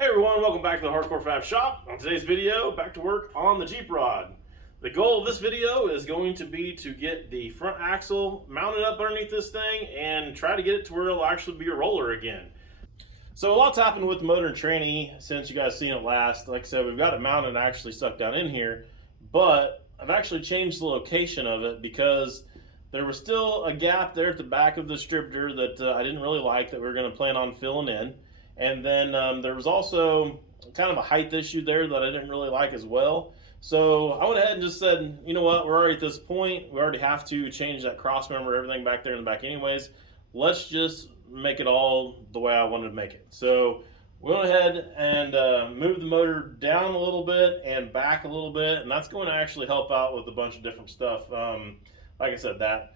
Hey everyone, welcome back to the Hardcore Fab Shop. On today's video, back to work on the Jeep rod. The goal of this video is going to be to get the front axle mounted up underneath this thing and try to get it to where it'll actually be a roller again. So a lot's happened with the motor and tranny since you guys seen it last. Like I said, we've got it mounted and actually stuck down in here, but I've actually changed the location of it because there was still a gap there at the back of the distributor that I didn't really like, that we were going to plan on filling in. And then there was also kind of a height issue there that I didn't really like as well. So I went ahead and just said, you know what, we're already at this point. We already have to change that cross member, everything back there in the back anyways. Let's just make it all the way I wanted to make it. So we went ahead and moved the motor down a little bit and back a little bit. And that's going to actually help out with a bunch of different stuff. Like I said, that,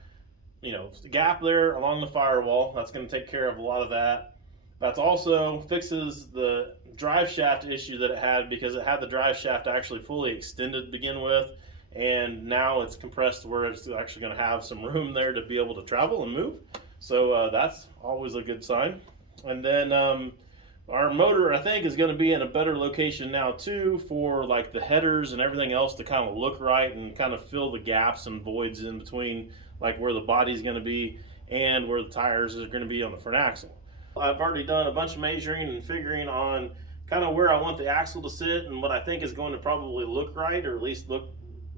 gap there along the firewall, that's going to take care of a lot of that. That's also fixes the drive shaft issue that it had, because it had the drive shaft actually fully extended to begin with, and now it's compressed to where it's actually going to have some room there to be able to travel and move. So that's always a good sign. And then our motor, I think, is going to be in a better location now too, for like the headers and everything else to kind of look right and kind of fill the gaps and voids in between, like where the body's going to be and where the tires are going to be on the front axle. I've already done a bunch of measuring and figuring on kind of where I want the axle to sit and what I think is going to probably look right, or at least look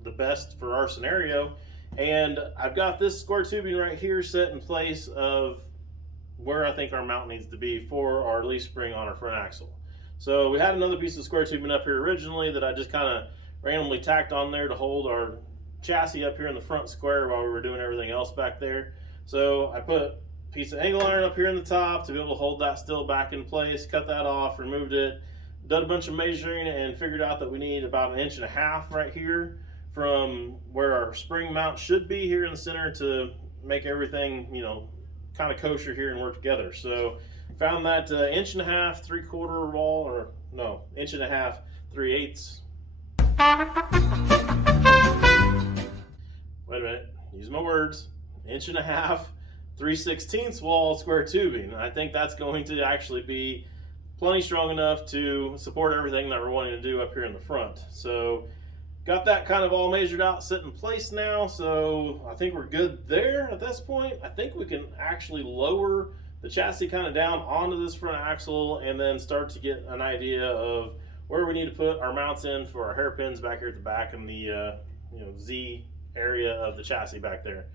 the best for our scenario. And I've got this square tubing right here set in place of where I think our mount needs to be for our leaf spring on our front axle. So we had another piece of square tubing up here originally that I just kind of randomly tacked on there to hold our chassis up here in the front square while we were doing everything else back there. So I put piece of angle iron up here in the top to be able to hold that still back in place, cut that off, removed it, did a bunch of measuring, and figured out that we need about 1.5 inches right here from where our spring mount should be here in the center to make everything, kind of kosher here and work together. So found that 1.5 inches, 3/4 wall, or no, 1.5 inches, 3/8. Wait a minute, use my words. 1.5 inches, 3/16 wall square tubing. I think that's going to actually be plenty strong enough to support everything that we're wanting to do up here in the front. So got that kind of all measured out, set in place now. So I think we're good there at this point. I think we can actually lower the chassis kind of down onto this front axle and then start to get an idea of where we need to put our mounts in for our hairpins back here at the back and the Z area of the chassis back there.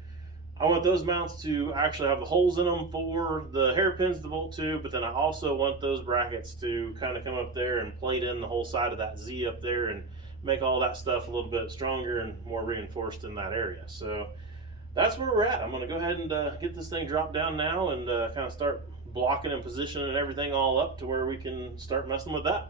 I want those mounts to actually have the holes in them for the hairpins to bolt to, but then I also want those brackets to kind of come up there and plate in the whole side of that Z up there and make all that stuff a little bit stronger and more reinforced in that area. So that's where we're at. I'm going to go ahead and get this thing dropped down now and kind of start blocking and positioning everything all up to where we can start messing with that.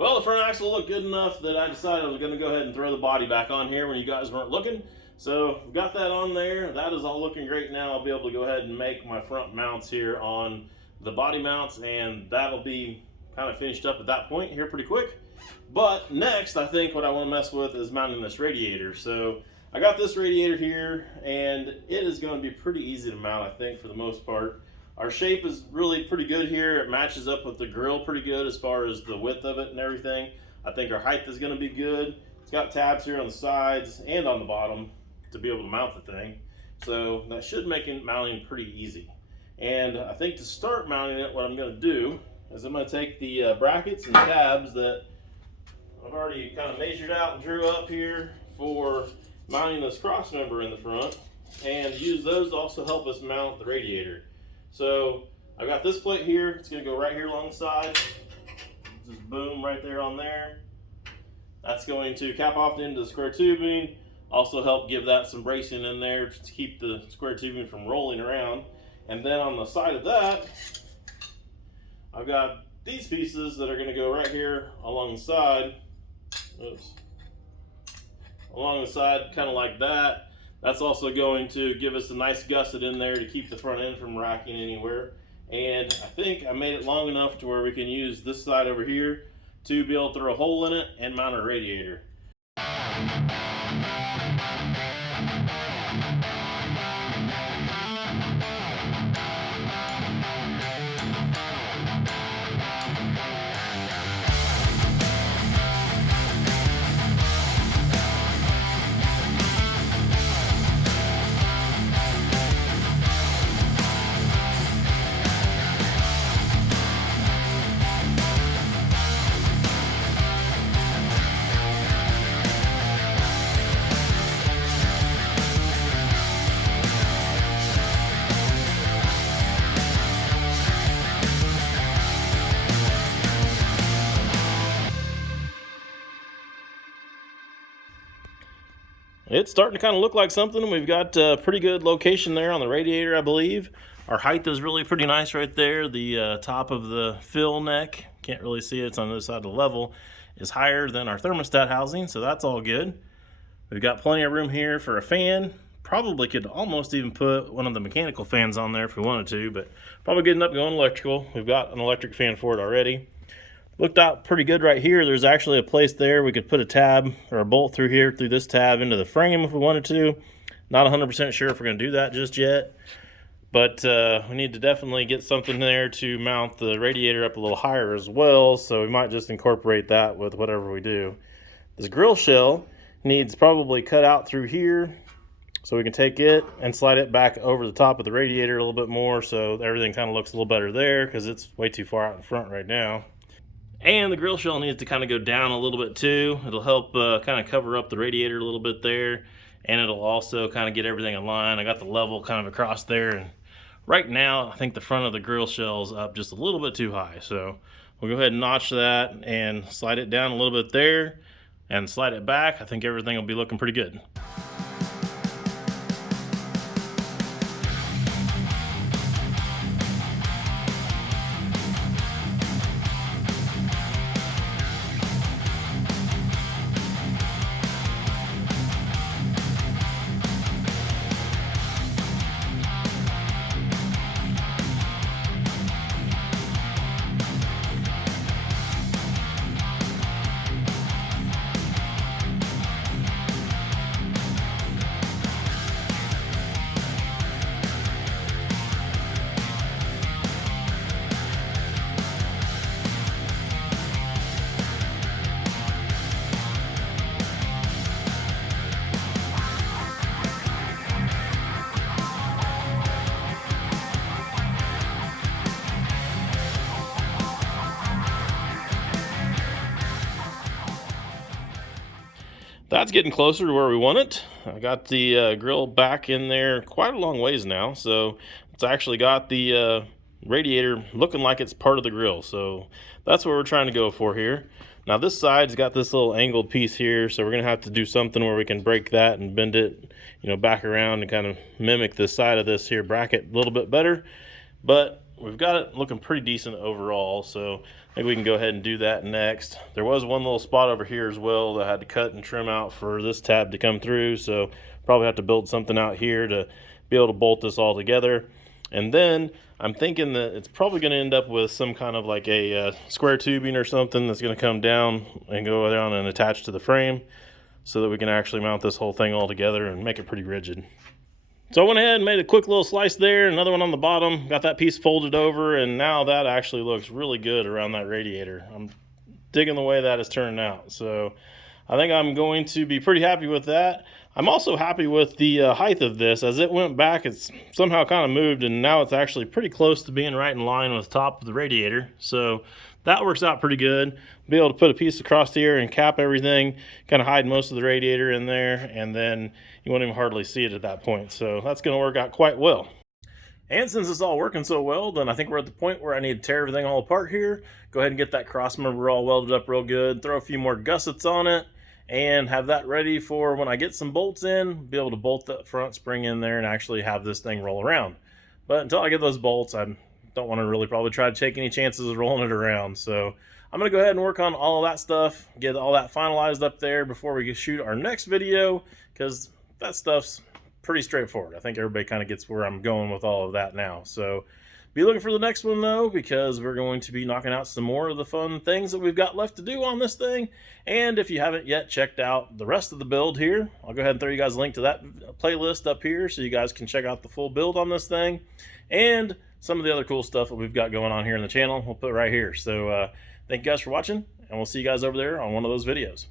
Well, the front axle looked good enough that I decided I was going to go ahead and throw the body back on here when you guys weren't looking. So we've got that on there. That is all looking great now. I'll be able to go ahead and make my front mounts here on the body mounts, and that'll be kind of finished up at that point here pretty quick. But next, I think what I want to mess with is mounting this radiator. So I got this radiator here, and it is going to be pretty easy to mount, I think, for the most part. Our shape is really pretty good here. It matches up with the grill pretty good as far as the width of it and everything. I think our height is going to be good. It's got tabs here on the sides and on the bottom to be able to mount the thing. So that should make mounting pretty easy. And I think to start mounting it, what I'm going to do is I'm going to take the brackets and tabs that I've already kind of measured out and drew up here for mounting this cross member in the front, and use those to also help us mount the radiator. So I've got this plate here. It's going to go right here along the side. Just boom right there on there. That's going to cap off the end of the square tubing. Also help give that some bracing in there to keep the square tubing from rolling around. And then on the side of that, I've got these pieces that are going to go right here along the side. Oops. Along the side, kind of like that. That's also going to give us a nice gusset in there to keep the front end from racking anywhere. And I think I made it long enough to where we can use this side over here to be able to throw a hole in it and mount a radiator. It's starting to kind of look like something. We've got a pretty good location there on the radiator, I believe. Our height is really pretty nice right there. The top of the fill neck, can't really see it, it's on the other side of the level, is higher than our thermostat housing, so that's all good. We've got plenty of room here for a fan. Probably could almost even put one of the mechanical fans on there if we wanted to, but probably good enough going electrical. We've got an electric fan for it already. Looked out pretty good right here. There's actually a place there we could put a tab or a bolt through here, through this tab into the frame if we wanted to. Not 100% sure if we're going to do that just yet, but we need to definitely get something there to mount the radiator up a little higher as well, so we might just incorporate that with whatever we do. This grill shell needs probably cut out through here, so we can take it and slide it back over the top of the radiator a little bit more, so everything kind of looks a little better there, because it's way too far out in front right now. And the grill shell needs to kind of go down a little bit too. It'll help kind of cover up the radiator a little bit there, and it'll also kind of get everything in line. I got the level kind of across there, and right now I think the front of the grill shell's up just a little bit too high. So we'll go ahead and notch that and slide it down a little bit there and slide it back. I think everything will be looking pretty good. That's getting closer to where we want it. I got the grill back in there quite a long ways now, so it's actually got the radiator looking like it's part of the grill, so that's what we're trying to go for here. Now this side's got this little angled piece here, so we're gonna have to do something where we can break that and bend it, you know, back around and kind of mimic the side of this here bracket a little bit better. But we've got it looking pretty decent overall, so I think we can go ahead and do that next. There was one little spot over here as well that I had to cut and trim out for this tab to come through, so probably have to build something out here to be able to bolt this all together. And then I'm thinking that it's probably going to end up with some kind of like a square tubing or something that's going to come down and go down and attach to the frame so that we can actually mount this whole thing all together and make it pretty rigid. So I went ahead and made a quick little slice there, another one on the bottom, got that piece folded over, and now that actually looks really good around that radiator. I'm digging the way that is turning out, so I think I'm going to be pretty happy with that. I'm also happy with the height of this. As it went back, it's somehow kind of moved, and now it's actually pretty close to being right in line with the top of the radiator, so that works out pretty good. Be able to put a piece across here and cap everything, kind of hide most of the radiator in there, and then you won't even hardly see it at that point. So that's going to work out quite well. And since it's all working so well, then I think we're at the point where I need to tear everything all apart here. Go ahead and get that cross member all welded up real good, throw a few more gussets on it, and have that ready for when I get some bolts in, be able to bolt that front spring in there and actually have this thing roll around. But until I get those bolts, I don't want to really probably try to take any chances of rolling it around. So I'm going to go ahead and work on all of that stuff, get all that finalized up there before we shoot our next video, because that stuff's pretty straightforward. I think everybody kind of gets where I'm going with all of that now. So be looking for the next one though, because we're going to be knocking out some more of the fun things that we've got left to do on this thing. And if you haven't yet checked out the rest of the build here, I'll go ahead and throw you guys a link to that playlist up here so you guys can check out the full build on this thing. And some of the other cool stuff that we've got going on here in the channel, we'll put right here. So thank you guys for watching, and we'll see you guys over there on one of those videos.